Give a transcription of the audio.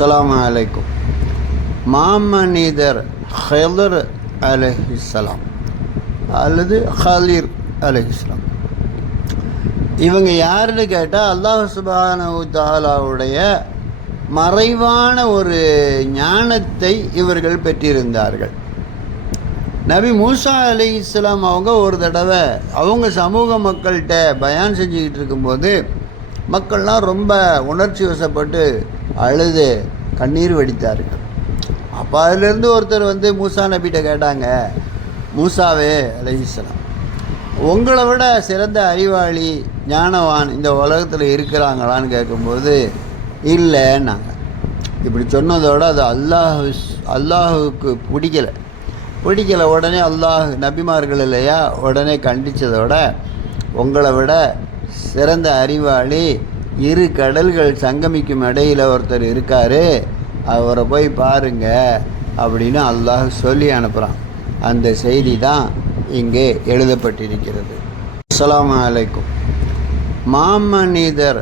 அஸ்ஸலாமு அலைக்கும். மாமனிதர் ஹிதர் அலைஹிஸ்ஸலாம் அல்லது ஹலீர் அலைஹிஸ்ஸலாம், இவங்க யாருன்னு கேட்டால் அல்லாஹ் சுப்ஹானஹு வ தஆலாவுடைய மறைவான ஒரு ஞானத்தை இவர்கள் பெற்றிருந்தார்கள். நபி மூசா அலைஹிஸ்ஸலாம் அவங்க ஒரு தடவை அவங்க சமூக மக்கள்கிட்ட பயான் செஞ்சுக்கிட்டு இருக்கும்போது மக்கள்லாம் ரொம்ப உணர்ச்சி வசப்பட்டு அழுது கண்ணீர் வடித்தார்கள். அப்போ அதிலேருந்து ஒருத்தர் மூசா நபிகிட்ட கேட்டாங்க, மூசாவே அலைஹிஸ்ஸலாம், உங்களை விட சிறந்த அறிவாளி ஞானவான் இந்த உலகத்தில் இருக்கிறாங்களான்னு கேட்கும்போது இல்லைன்னாங்க. இப்படி சொன்னதோடு அது அல்லாஹுக்கு பிடிக்கலை. உடனே அல்லாஹ் நபிமார்கள் இல்லையா, உடனே கண்டித்ததோட உங்களை விட சிறந்த அறிவாளி இரு கடல்கள் சங்கமிக்கும் இடையில் ஒருத்தர் இருக்கார், அவரை போய் பாருங்க அப்படின்னு அல்லாஹ் சொல்லி அனுப்புகிறான். அந்த செய்தி தான் இங்கே எழுதப்பட்டிருக்கிறது. அஸ்ஸலாமு அலைக்கும். மாமனிதர்